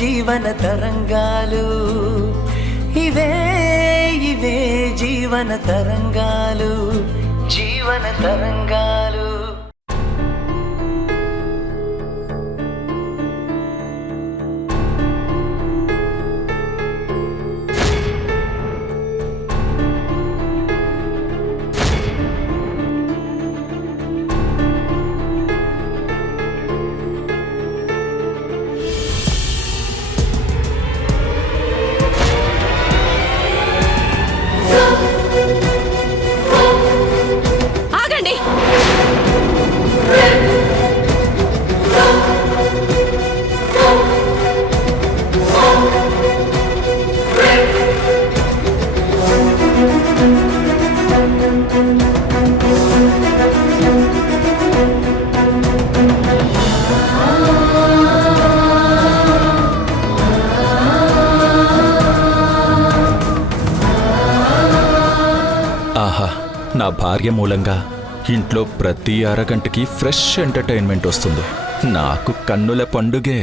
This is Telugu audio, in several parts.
జీవన తరంగాలు, ఇవే ఇవే జీవన తరంగాలు, జీవన తరంగాలు. ఆహా, నా భార్య మూలంగా ఇంట్లో ప్రతి అరగంటకి ఫ్రెష్ ఎంటర్టైన్మెంట్ వస్తుంది. నాకు కన్నుల పండుగే.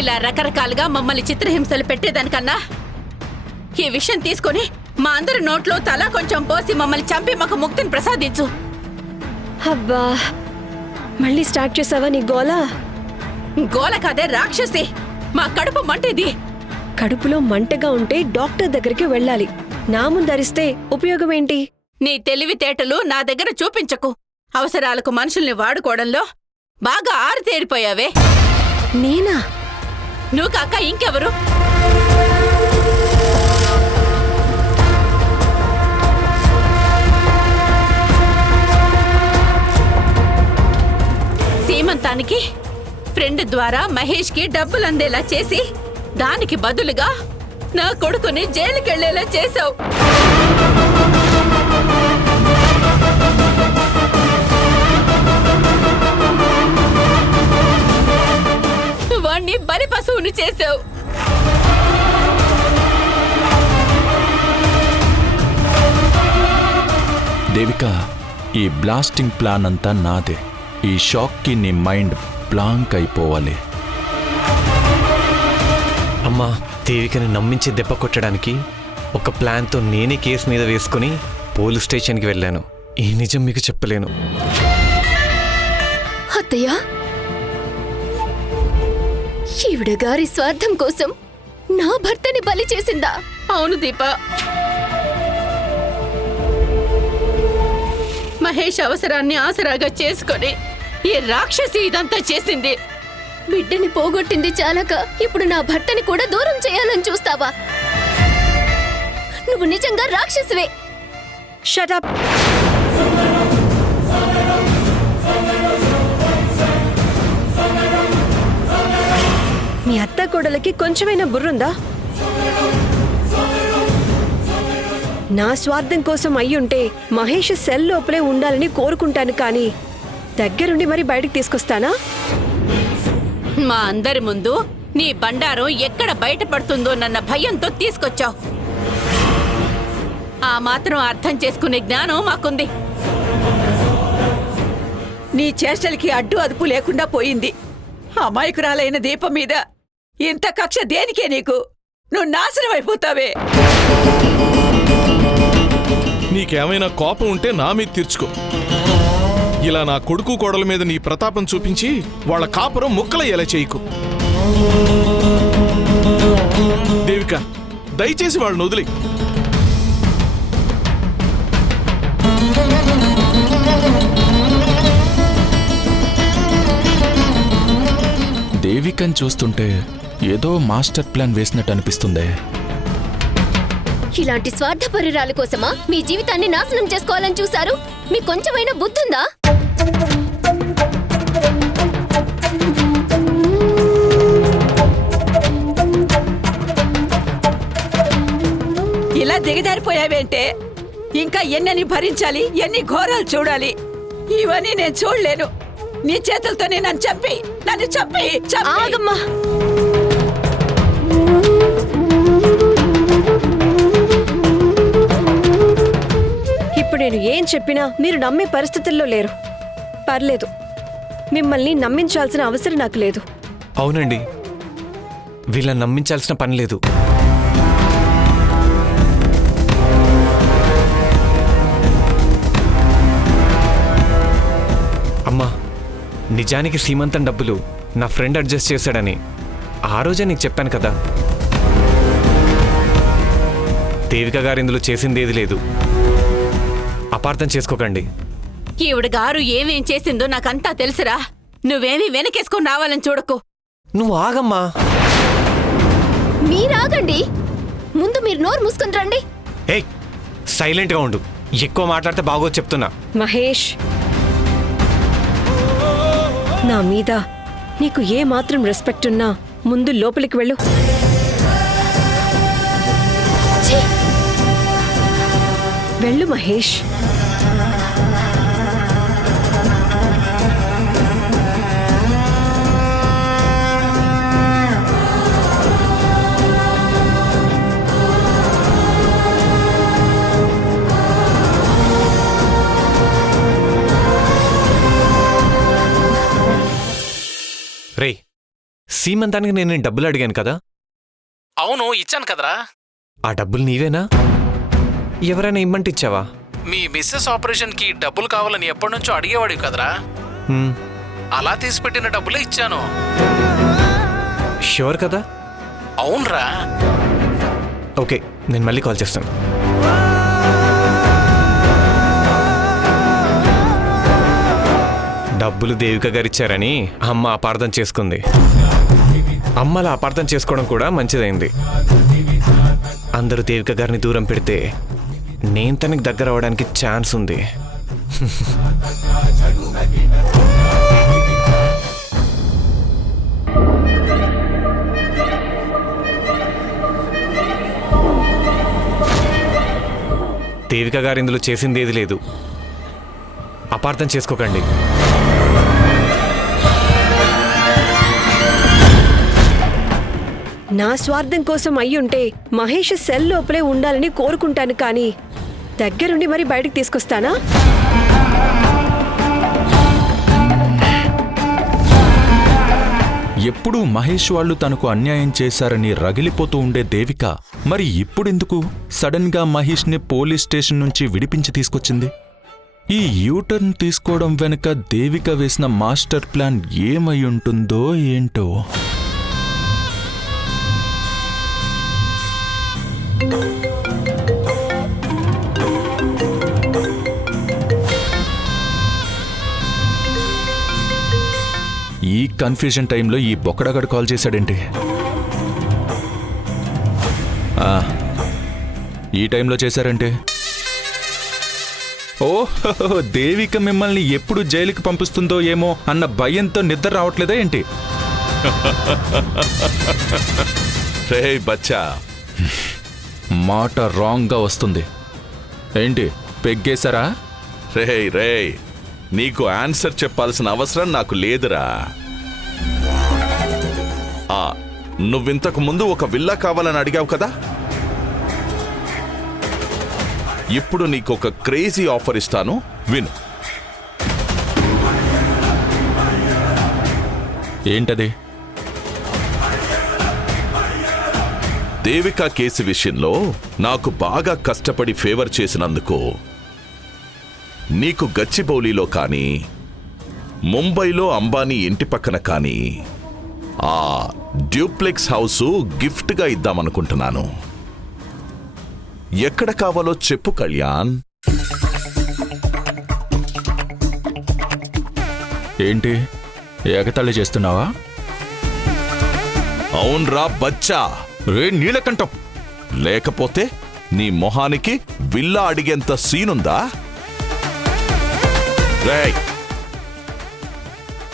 ఇలా రకరకాలుగా మమ్మల్ని చిత్రహింసలు పెట్టేదానికన్నా ఈ విషయం తీసుకొని మా అందరి నోట్లో తలా కొంచెం పోసి మమ్మల్ని చంపి మాకు ముక్తిని ప్రసాదించు. అబ్బా, మళ్ళీ స్టార్ట్ చేసావా నీ గోలా? గోల కాదే రాక్షసి, మా కడుపు మంటేది. కడుపులో మంటగా ఉంటే డాక్టర్ దగ్గరికి వెళ్ళాలి. నా ముందరిస్తే ఉపయోగం ఏంటి? నీ తెలివితేటలు నా దగ్గర చూపించకు. అవసరాలకు మనుషుల్ని వాడుకోవడంలో బాగా ఆరితేరిపోయావే. నేనా? నువ్వు కాక ఇంకెవరు? సీమంతానికి ఫ్రెండ్ ద్వారా మహేష్కి డబ్బులు అందేలా చేసి దానికి బదులుగా నా కొడుకుని జైలుకెళ్లేలా చేశావు. వాణ్ణి బలి పశువుని చేశావు. దేవిక, ఈ బ్లాస్టింగ్ ప్లాన్ అంతా నాదే. ఈ షాక్కి నీ మైండ్ బ్లాంక్ అయిపోవాలి. అమ్మా, దేవికని నమ్మించి దెబ్బ కొట్టడానికి ఒక ప్లాన్తో నేనే కేసు మీద వేసుకుని పోలీస్ స్టేషన్కి వెళ్ళాను. ఈ నిజం మీకు చెప్పలేను. అత్తయ్య, ఈవిడ గారి స్వార్థం కోసం నా భర్తని బలి చేసిందా? అవును దీప. మహేష్ అవసరాన్ని ఆసరాగా చేసుకొని ఈ రాక్షసి ఇదంతా చేసింది. బిడ్డని పోగొట్టింది చాలక ఇప్పుడు నా భర్తని కూడా దూరం చేయాలని చూస్తావా? నువ్వు నిజంగా రాక్షసివే. Shut up. మీ అత్త కోడలకి కొంచెమైనా బుర్రుందా? నా స్వార్థం కోసం అయ్యుంటే మహేష్ సెల్ లోపలే ఉండాలని కోరుకుంటాను, కానీ దగ్గరుండి మరి బయటికి తీసుకొస్తానా? మా అందరి ముందు నీ బండారం ఎక్కడ బయటపడుతుందోనన్న భయంతో తీసుకొచ్చావు. ఆ మాత్రం అర్థం చేసుకునే జ్ఞానం మాకుంది. నీ చేష్టలకి అడ్డు అదుపు లేకుండా పోయింది. అమాయకురాలైన దీపం మీద ఇంత కక్ష దేనికే నీకు? నువ్వు నాశనం అయిపోతావే. నీకేమైనా కోపం ఉంటే నా మీద తీర్చుకో. ఇలా నా కొడుకు కోడల మీద నీ ప్రతాపం చూపించి వాళ్ళ కాపురం ముక్కలయ్యేలా చేయకు. దేవిక, దయచేసి వాళ్ళని వదిలి. దేవికని చూస్తుంటే ఏదో మాస్టర్ ప్లాన్ వేసినట్టు అనిపిస్తుందే. ఇలాంటి స్వార్థపరురాల కోసమా మీ జీవితాన్ని నాశనం చేసుకోవాలని చూశారు? మీకు కొంచెమైనా బుద్ధుందా? ఇలా దిగజారిపోయావేంటే? ఇంకా ఎన్నని భరించాలి, ఎన్ని ఘోరాలు చూడాలి? ఇవన్నీ నేను చూడలేను. నీ చేతులతోనే నన్ను చంపి ఆగమ్మా. ఇప్పుడు నేను ఏం చెప్పినా మీరు నమ్మే పరిస్థితుల్లో లేరు. పర్లేదు, మిమ్మల్ని నమ్మించాల్సిన అవసరం నాకు లేదు. అవునండి, వీళ్ళని నమ్మించాల్సిన పని లేదు. అమ్మా, నిజానికి సీమంతం డబ్బులు నా ఫ్రెండ్ అడ్జస్ట్ చేశాడని ఆ రోజే నీకు చెప్పాను కదా. దేవిక గారు ఇందులో చేసింది ఏది లేదు. అపార్థం చేసుకోకండి. ఈవిడ గారు ఏమేం చేసిందో నాకంతా తెలుసురా. నువ్వేమీ వెనకేసుకొని రావాలని చూడకు. నువ్వు ఆగమ్మా. మీరాగండి. ముందు మీరు నోరు మూసుకొని రండి. ఏయ్, సైలెంట్గా ఉండు. ఎక్కువ మాట్లాడితే బాగోదు చెప్తున్నా. మహేష్, నా మీద నీకు ఏ మాత్రం రెస్పెక్ట్ ఉన్నా ముందు లోపలికి వెళ్ళు. ఛీ! వెళ్ళు మహేష్. రే, సీమంతానికి నేను డబ్బులు అడిగాను కదా. అవును, ఇచ్చాను కదరా. ఆ డబ్బులు నీవేనా? ఎవరైనా ఇమ్మంటే ఇచ్చావా? మీ మిస్సెస్ ఆపరేషన్కి డబ్బులు కావాలని ఎప్పటి నుంచో అడిగేవాడివి కదరా. హ్మ్, అలా తీసిపెట్టిన డబ్బులే ఇచ్చాను. ష్యూర్ కదా? అవునరా. ఓకే, నేను మళ్ళీ కాల్ చేస్తాను. డబ్బులు దేవిక గారు ఇచ్చారని అమ్మ అపార్థం చేసుకుంది. అమ్మలా అపార్థం చేసుకోవడం కూడా మంచిదైంది. అందరూ దేవిక గారిని దూరం పెడితే నేను తనకి దగ్గర అవడానికి ఛాన్స్ ఉంది. దేవిక గారు ఇందులో చేసింది ఏది లేదు. అపార్థం చేసుకోకండి. నా స్వార్థం కోసం అయ్యుంటే మహేష్ సెల్ లోపలే ఉండాలని కోరుకుంటాను, కానీ దగ్గరుండి మరి బయటకు తీసుకొస్తానా? ఎప్పుడూ మహేష్ వాళ్ళు తనకు అన్యాయం చేశారని రగిలిపోతూ ఉండే దేవిక మరి ఇప్పుడెందుకు సడన్ గా మహేష్ని పోలీస్ స్టేషన్ నుంచి విడిపించి తీసుకొచ్చింది? ఈ యూటర్న్ తీసుకోవడం వెనుక దేవిక వేసిన మాస్టర్ ప్లాన్ ఏమై ఉంటుందో ఏంటో. ఈ కన్ఫ్యూజన్ టైంలో ఈ బొక్కడగాడు కాల్ చేశాడేంటి? ఈ టైంలో చేశారంటే ఓ దేవిక మిమ్మల్ని ఎప్పుడు జైలుకి పంపిస్తుందో ఏమో అన్న భయంతో నిద్ర రావట్లేదా ఏంటి? రే బచ్చా, మాట రాంగ్గా వస్తుంది ఏంటి? పెగ్గేశారా? రే నీకు ఆన్సర్ చెప్పాల్సిన అవసరం నాకు లేదురా. నువ్వింతకు ముందు ఒక విల్లా కావాలని అడిగావు కదా. ఇప్పుడు నీకు ఒక క్రేజీ ఆఫర్ ఇస్తాను, విను. ఏంటది? దేవిక కేసు విషయంలో నాకు బాగా కష్టపడి ఫేవర్ చేసినందుకు నీకు గచ్చిబౌలిలో కానీ ముంబైలో అంబానీ ఇంటి పక్కన కానీ ఆ డ్యూప్లెక్స్ హౌసు గిఫ్ట్గా ఇద్దామనుకుంటున్నాను. ఎక్కడ కావాలో చెప్పు కళ్యాణ్. ఏంటి ఎగతాళి చేస్తున్నావా? అవునరా బచ్చా. రే నీలకంఠం, లేకపోతే నీ మొహానికి విల్లా అడిగేంత సీనుందా? రేయ్,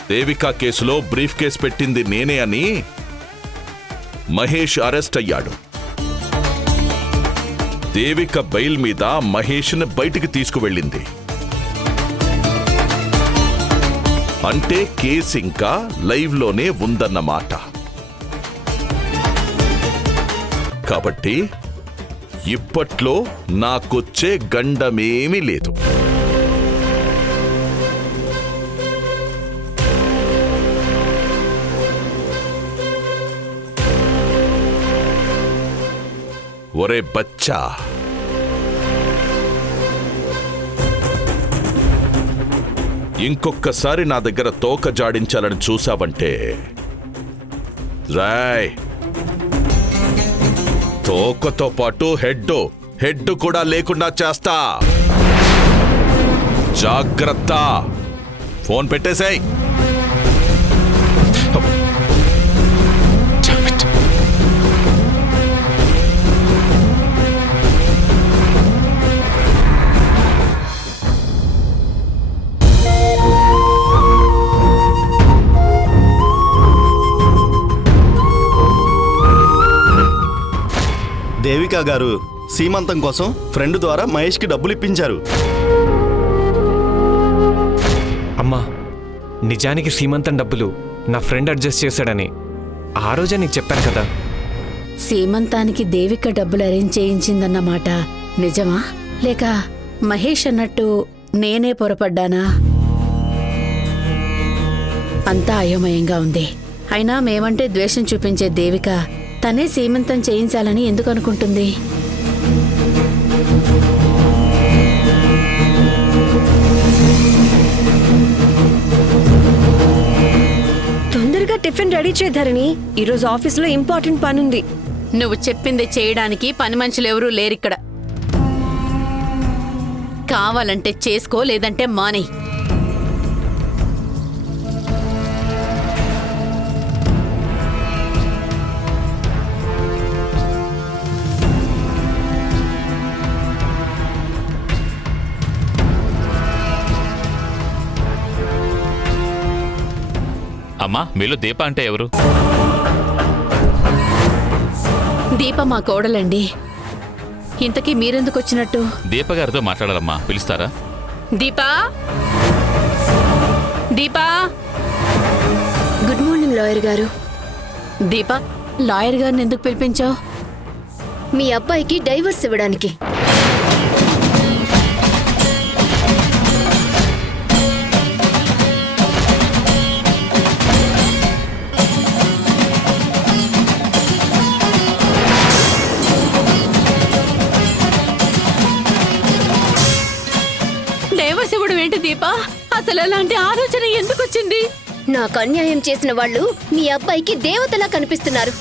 దేవికా కేసులో బ్రీఫ్ కేసు పెట్టింది నేనే అని మహేష్ అరెస్ట్ అయ్యాడు. దేవిక బెయిల్ మీద మహేష్ని బయటికి తీసుకువెళ్ళింది. అంటే కేసు ఇంకా లైవ్లోనే ఉందన్నమాట. కాబట్టి ఇప్పట్లో నాకొచ్చే గండమేమీ లేదు. ఒరే బచ్చా, ఇంకొక్కసారి నా దగ్గర తోక జాడించాలని చూసావంటే రాయ్, తోకతో పాటు హెడ్ కూడా లేకుండా చేస్తా. జాగ్రత్త. ఫోన్ పెట్టేశాయి. దేవికా గారు సీమంతం కోసం ఫ్రెండ్ ద్వారా మహేష్కి డబ్బులు ఇప్పించారు. అమ్మా, నిజానికి సీమంతం డబ్బులు నా ఫ్రెండ్ అడ్జస్ట్ చేశాడని ఆ రోజే నీకు చెప్పాను కదా. సీమంతానికి దేవిక డబ్బులు అరేంజ్ చేయించిందన్నమాట నిజమా, లేక మహేష్ అన్నట్టు నేనే పొరపడ్డానా? అంతా అయోమయంగా ఉంది. అయినా మేమంటే ద్వేషం చూపించే దేవిక తనే సీమంతం చేయించాలని ఎందుకు అనుకుంటుంది? తొందరగా టిఫిన్ రెడీ చేద్దారని, ఈరోజు ఆఫీస్లో ఇంపార్టెంట్ పనుంది. నువ్వు చెప్పింది చేయడానికి పని మనుషులెవరూ లేరిక్కడ. కావాలంటే చేసుకో, లేదంటే మానేయ్. అమ్మా, మీలో దీప అంటే ఎవరు? దీప మా కోడలండి. ఇంతకీ మీరెందుకు వచ్చినట్టు? దీప గారితో మాట్లాడాలమ్మా, పిలుస్తారా? Deepa, Deepa. Good morning lawyer గారు. దీపా, లాయర్ గారిని ఎందుకు పిలిపించావు? మీ అబ్బాయికి డైవర్స్ ఇవ్వడానికి. డైవర్స్ ఇవ్వడం ఏంటి దీపా? అసలు అలాంటి ఆలోచన ఎందుకు వచ్చింది? నాకు అన్యాయం చేసిన వాళ్ళు మీ అబ్బాయికి దేవతలా కనిపిస్తున్నారు.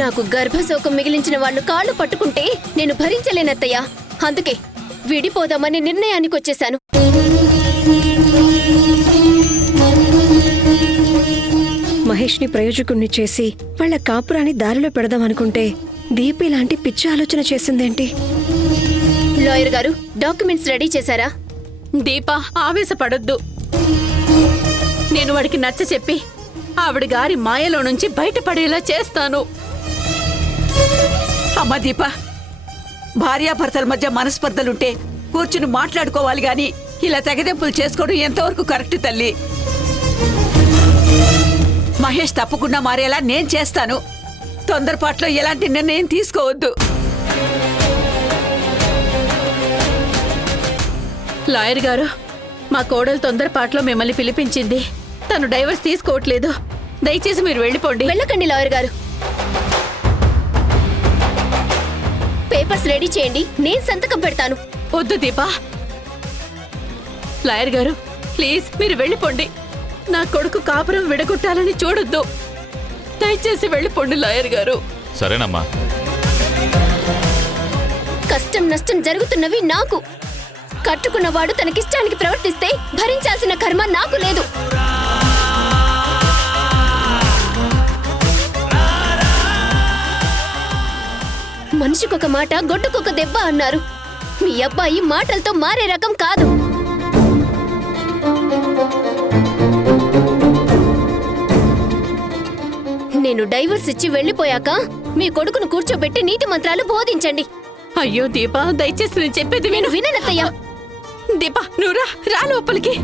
నాకు గర్భశోకం మిగిలించిన వాళ్ళు కాళ్ళు పట్టుకుంటే నేను భరించలేనత్తయ్యా. అందుకే విడిపోదామని నిర్ణయానికి వచ్చేశాను. మహేష్ని ప్రయోజకుణ్ణి చేసి వాళ్ళ కాపురాన్ని దారిలో పెడదామనుకుంటే దీపి లాంటి పిచ్చి ఆలోచన చేసిందేంటి? లాయర్ గారు, డాక్యుమెంట్స్ రెడీ చేశారా? దీపా, ఆవేశపడొద్దు. నేను వాడికి నచ్చ చెప్పి ఆవిడ గారి మాయలో నుంచి బయటపడేలా చేస్తాను. అమ్మ దీప, భార్యాభర్తల మధ్య మనస్పర్ధలుంటే కూర్చుని మాట్లాడుకోవాలి గాని ఇలా తెగదెంపులు చేసుకోవడం ఎంతవరకు కరెక్ట్ తల్లి? మహేష్ తప్పకుండా మారేలా నేను చేస్తాను. తొందరపాట్లో ఎలాంటి నిర్ణయం తీసుకోవద్దు. లాయర్ గారు, మా కోడలు తొందరపాట్లో మిమ్మల్ని పిలిపించింది. తను డైవర్స్ తీసుకోవట్లేదు. దయచేసి మీరు వెళ్ళిపోండి. వెళ్ళకండి లాయర్ గారు. పేపర్స్ రెడీ చేయండి, నేను సంతకం పెడతాను. వద్దు దీపా. లాయర్ గారు, ప్లీజ్ మీరు వెళ్ళిపోండి. నా కొడుకు కాపురం విడగొట్టాలని చూడొద్దు. దయచేసి వెళ్ళిపోండి లాయర్ గారు. సరేనమ్మా. కష్టం నష్టం జరుగుతున్నవి నాకు. కట్టుకున్నవాడు తనకిష్టానికి ప్రవర్తిస్తే భరించాల్సిన కర్మ నాకు లేదు. మనిషికొక మాట గొడ్డుకొక దెబ్బ అన్నారు. మీ అబ్బాయి మాటలతో మారే రకం కాదు. నేను డైవర్స్ ఇచ్చి వెళ్ళిపోయాక మీ కొడుకును కూర్చోబెట్టి నీతి మంత్రాలు బోధించండి. అయ్యో దీపా, దయచేసి నేను చెప్పేది నేను విననత్తయ్యా. దీపా, నువ్వు రా లోపలికి.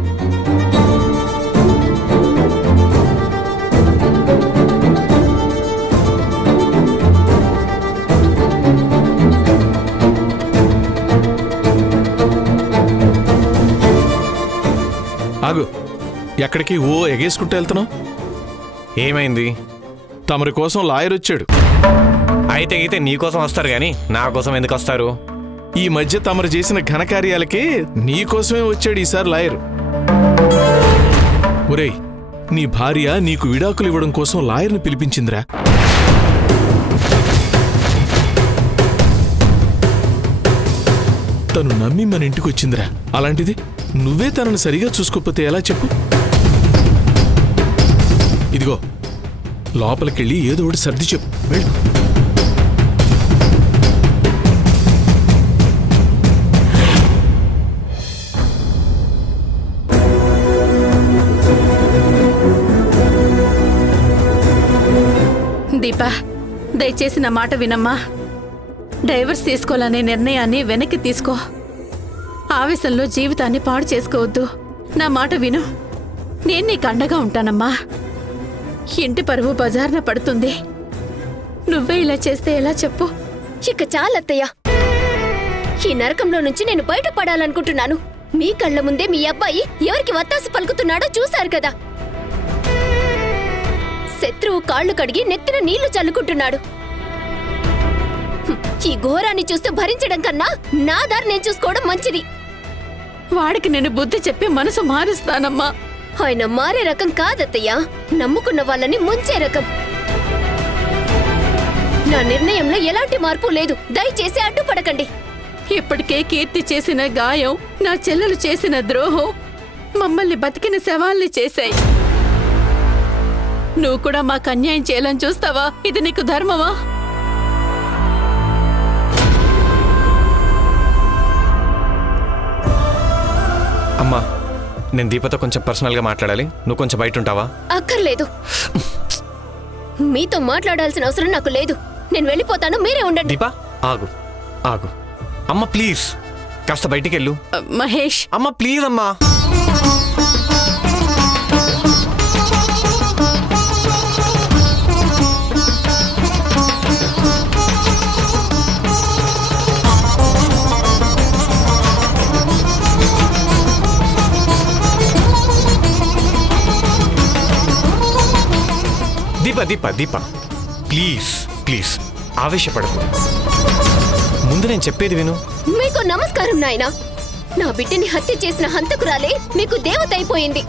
ఆగు, ఎక్కడికి ఓ ఎగేసుకుంటూ వెళ్తున్నావు? ఏమైంది? తమరి కోసం లాయర్ వచ్చాడు. అయితే నీకోసం వస్తారు గాని నా కోసం ఎందుకు వస్తారు? ఈ మధ్య తమరు చేసిన ఘనకార్యాలకి నీకోసమే వచ్చాడు ఈసారి లాయర్. ఒరేయ్, నీ భార్య నీకు విడాకులు ఇవ్వడం కోసం లాయర్ని పిలిపించిందిరా. తను నమ్మి మన ఇంటికి వచ్చిందిరా. అలాంటిది నువ్వే తనను సరిగా చూసుకోకపోతే ఎలా చెప్పు? ఇదిగో, లోపలికెళ్ళి ఏదో ఒకటి సర్ది చెప్పు. వెళ్ళు. దీపా, దయచేసి నా మాట వినమ్మా. డైవర్స్ తీసుకోవాలనే నిర్ణయాన్ని వెనక్కి తీసుకో. ఆవేశంలో జీవితాన్ని పాడు చేసుకోవద్దు. నా మాట విను. నేను నీకు అండగా ఉంటానమ్మా. ఇంటి పరువు బజార్న పడుతుంది. నువ్వే ఇలా చేస్తే ఎలా చెప్పు? ఇక చాలత్తయ్య, ఈ నరకంలో నుంచి నేను బయటపడాలనుకుంటున్నాను. మీ కళ్ళ ముందే మీ అబ్బాయి ఎవరికి వత్తాసు పలుకుతున్నాడో చూశారు కదా. శత్రువు కాళ్ళు కడిగి నెత్తిన నీళ్లు చల్లుకుంటున్నాడు. ఈ ఘోరాన్ని చూస్తూ భరించడం కన్నా నా దారి నేను చూసుకోవడం మంచిది. వాడికి నేను బుద్ధి చెప్పి మనసు మారుస్తానమ్మా. ఆయన మారే రకం కాదత్తయ్య, నమ్ముకున్న వాళ్ళని ముంచే రకం. నా నిర్ణయంలో ఎలాంటి మార్పు లేదు. దయచేసి అడ్డుపడకండి. ఇప్పటికే కీర్తి చేసిన గాయం, నా చెల్లెలు చేసిన ద్రోహం మమ్మల్ని బతికిన శవాల్ని చేశాయి. నువ్వు కూడా మాకు అన్యాయం చేయాలని చూస్తావా? ఇది నీకు ధర్మమా? అమ్మా, నేను దీపతో కొంచెం పర్సనల్గా మాట్లాడాలి. నువ్వు కొంచెం బయట ఉంటావా? అక్కర్లేదు. మీతో మాట్లాడాల్సిన అవసరం నాకు లేదు. నేను వెళ్ళిపోతాను, మీరే ఉండండి. దీపా, ఆగు ఆగు. అమ్మ ప్లీజ్, కాస్త బయటికి వెళ్ళు. మహేష్, అమ్మ ప్లీజ్ అమ్మా. దీప దీప ప్లీజ్ ప్లీజ్ ఆవేశపడకు. ముందు నేను చెప్పేది విను. మీకు నమస్కారం నాయనా. నా బిడ్డని హత్య చేసిన హంతకురాలే మీకు దేవత అయిపోయింది.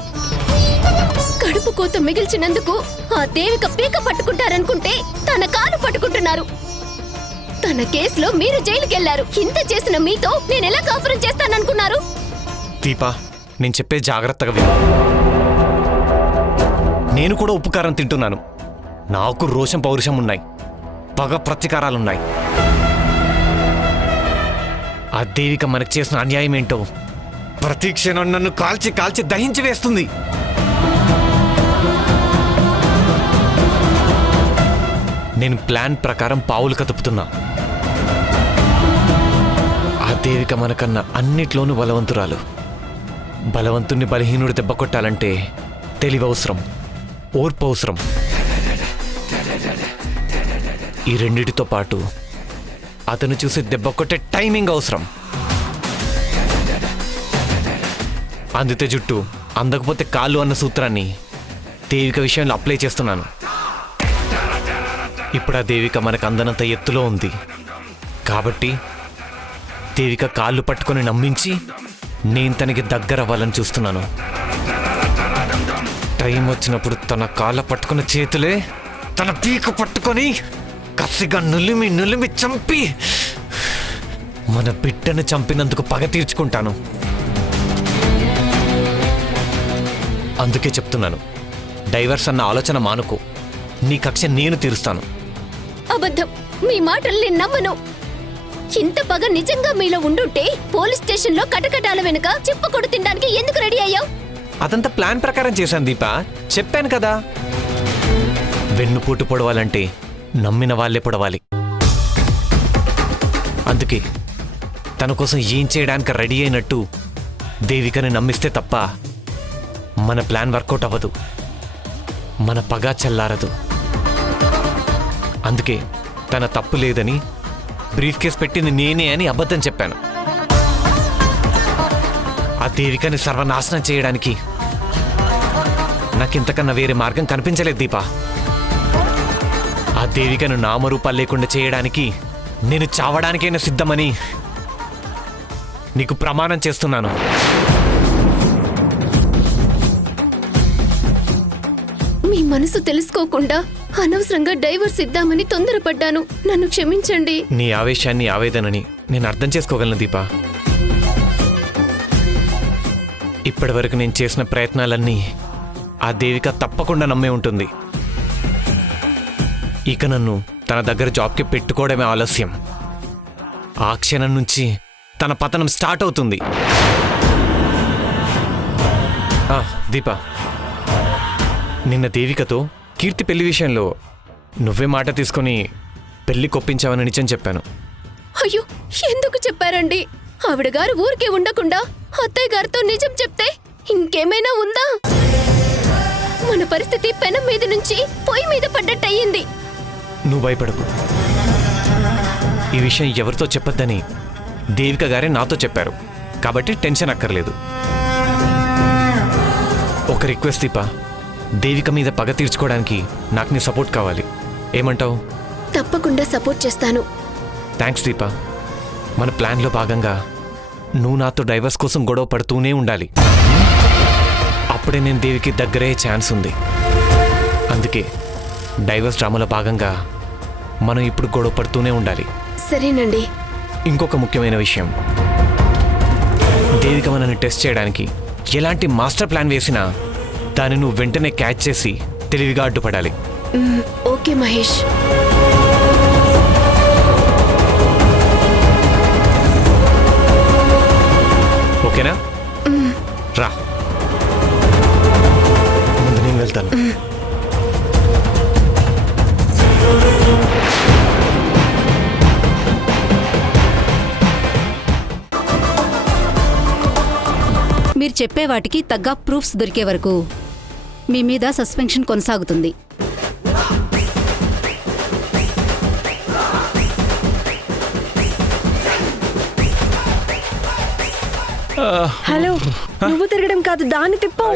కడుపు కోత మిగిల్చినందుకు ఆ దేవిక పీక పట్టుకుంటారనుకుంటే తన కాలు పట్టుకుంటున్నారు. తన కేసులో మీరు జైలుకెళ్లారు. ఇంత చేసిన మీతో నేనెలా కాపురం చేస్తాననుకున్నారు? దీపా, నేను చెప్పేది జాగ్రత్తగా విను. నేను కూడా ఉప్పుకారం తింటున్నాను. నాకు రోషం పౌరుషం ఉన్నాయి, పగ ప్రతీకారాలున్నాయి. ఆ దేవిక మనకు చేసిన అన్యాయం ఏంటో ప్రతి క్షణం నన్ను కాల్చి కాల్చి దహించి వేస్తుంది. నేను ప్లాన్ ప్రకారం పావులు కదుపుతున్నా. ఆ దేవిక మనకన్నా అన్నిట్లోనూ బలవంతురాలు. బలవంతుణ్ణి బలహీనుడు దెబ్బ కొట్టాలంటే తెలివి అవసరం, ఓర్పు అవసరం. ఈ రెండిటితో పాటు అతను చూసి దెబ్బ కొట్టే టైమింగ్ అవసరం. అందితే జుట్టు, అందకపోతే కాళ్ళు అన్న సూత్రాన్ని దేవిక విషయంలో అప్లై చేస్తున్నాను. ఇప్పుడు ఆ దేవిక మనకు అందనంత ఎత్తులో ఉంది కాబట్టి దేవిక కాళ్ళు పట్టుకొని నమ్మించి నేను తనకి దగ్గర అవ్వాలని చూస్తున్నాను. టైం వచ్చినప్పుడు తన కాళ్ళ పట్టుకున్న చేతులే తన పీక పట్టుకొని కసిగా నులిమి నులిమి చంపి మన బిడ్డను చంపినందుకు పగ తీర్చుకుంటాను. అందుకే చెప్తున్నాను, డైవర్స్ అన్న ఆలోచన మానుకో. నీ కక్ష నేను తీరుస్తాను. అబద్ధం. మీ మాటల్ని నమ్మను. ఇంత పగ నిజంగా మీలో ఉండుంటే పోలీస్ స్టేషన్లో కటకటాల వెనుక చిప్పకొడు తినడానికి ఎందుకు రెడీ అయ్యావు? అదంతా ప్లాన్ ప్రకారం చేశాను దీపా, చెప్పాను కదా. వెన్నుపోటు పొడవాలంటే నమ్మిన వాళ్ళే పొడవాలి. అందుకే తన కోసం ఏం చేయడానికి రెడీ అయినట్టు దేవికని నమ్మిస్తే తప్ప మన ప్లాన్ వర్కౌట్ అవ్వదు, మన పగ చల్లారదు. అందుకే తన తప్పు లేదని, బ్రీఫ్ కేస్ పెట్టింది నేనే అని అబద్ధం చెప్పాను. ఆ దేవికని సర్వనాశనం చేయడానికి నాకింతకన్నా వేరే మార్గం కనిపించలేదు దీపా. ఆ దేవికను నామరూపాలు లేకుండా చేయడానికి నేను చావడానికైనా సిద్ధమని నీకు ప్రమాణం చేస్తున్నాను. మీ మనసు తెలుసుకోకుండా అనవసరంగా డైవర్స్ ఇద్దామని తొందరపడ్డాను. నన్ను క్షమించండి. నీ ఆవేశాన్ని ఆవేదనని నేను అర్థం చేసుకోగలను దీపా. ఇప్పటివరకు నేను చేసిన ప్రయత్నాలన్నీ ఆ దేవిక తప్పకుండా నమ్మే ఉంటుంది. ఇక నన్ను తన దగ్గర జాబ్కి పెట్టుకోవడమే ఆలస్యం. ఆ క్షణం నుంచి తన పతనం స్టార్ట్ అవుతుంది. దీపా, నిన్న దేవికతో కీర్తి పెళ్లి విషయంలో నువ్వే మాట తీసుకొని పెళ్లి కొప్పించావని నిజం చెప్పాను. అయ్యో, ఎందుకు చెప్పారండి? ఆవిడ గారు ఊరికే ఉండకుండా అత్తయ్య గారితో నిజం చెప్తే ఇంకేమైనా ఉందా? మన పరిస్థితి పెనం మీద నుంచి పొయ్యి మీద పడ్డట్టయింది. నువ్వు భయపడకు. ఈ విషయం ఎవరితో చెప్పొద్దని దేవిక గారే నాతో చెప్పారు, కాబట్టి టెన్షన్ అక్కర్లేదు. ఒక రిక్వెస్ట్ దీపా, దేవిక మీద పగ తీర్చుకోవడానికి నాకు నీ సపోర్ట్ కావాలి. ఏమంటావు? తప్పకుండా సపోర్ట్ చేస్తాను. థ్యాంక్స్ దీపా. మన ప్లాన్లో భాగంగా నువ్వు నాతో డైవర్స్ కోసం గొడవ పడుతూనే ఉండాలి. అప్పుడే నేను దేవికి దగ్గరయ్యే ఛాన్స్ ఉంది. అందుకే డైవర్స్ డ్రామాలో భాగంగా మనం ఇప్పుడు గొడవ పడుతూనే ఉండాలి. సరేనండి. ఇంకొక ముఖ్యమైన విషయం, దేవిక మనల్ని టెస్ట్ చేయడానికి ఎలాంటి మాస్టర్ ప్లాన్ వేసినా దాన్ని నువ్వు వెంటనే క్యాచ్ చేసి తెలివిగా అడ్డుపడాలి. ఓకే మహేష్. ఓకేనా? రా, ముందు నేను వెళ్తాను. మీరు చెప్పే వాటికి తగ్గ ప్రూఫ్స్ దొరికే వరకు మీ మీద సస్పెన్షన్ కొనసాగుతుంది. హలో, నువ్వు తిరగడం కాదు, దాన్ని తిప్పు.